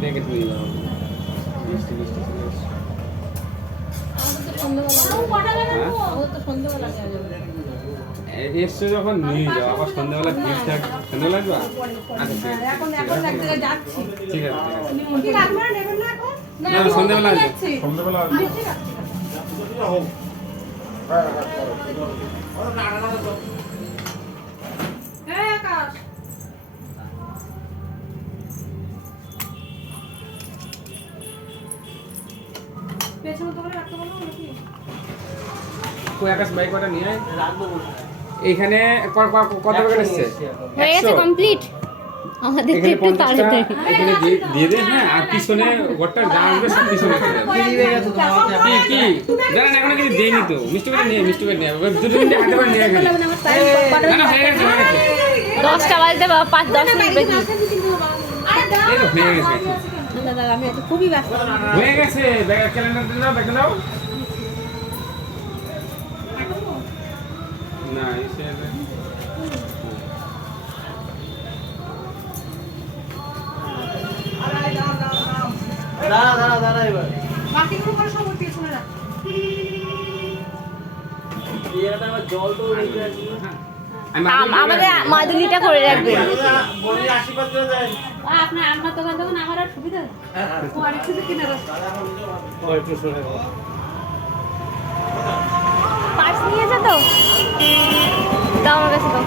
Packet নিয়ে যাও মিষ্টি মিষ্টি চলে এসছে। এসছো যখন নিয়ে যাও, আবার সন্ধ্যাবেলা ভিড় থাক, সন্ধ্যা লাগবে? আচ্ছা ঠিক আছে ঠিক আছে না সন্ধ্যাবেলা আসবে। সন্ধ্যাবেলা কই আকাশ বাইক কটা নিয়ে আয়। এখানে কত প্যাকেট এসছে? হয়ে গেছে 100? কমপ্লিট আমাদের এখানে একটু 50টা তাড়াতাড়ি এখানে দিয়ে দে। হ্যাঁ আর পিছনে গোটা যা আসবে সব পিছনে চলে যাবে। কি কি জানেন এখন কিছু দেয়নি তো, মিষ্টি করে নিয়ে মিষ্টি করে নিয়ে দুটো মিনিট হাতে করে নিয়ে গেলে না না হয়ে গেছে হয়ে গেছে 10টা বাজতে 5-10 মিনিট বাকি এই তো হয়ে গেছে দাদা আমি আজ খুবই ব্যস্ত হয়ে গেছে। ব্যাগ ক্যালেন্ডার দিয়ে দাও, দেখে দাও না এসে দাঁড়া এবার বাকিগুলো করে সব পেছনে রাখ। জল তো রেখে আছে। আমাদের মাদুলিটা করে রাখবে বলি আশীর্বাদ করে দেন। আপনার দোকান তখন আমার আর সুবিধা ও আরেক কিছু কিনে রাখছে। ও একটু সরে দাও। পার্স নিয়েছে তো দাও আমার কাছে দাও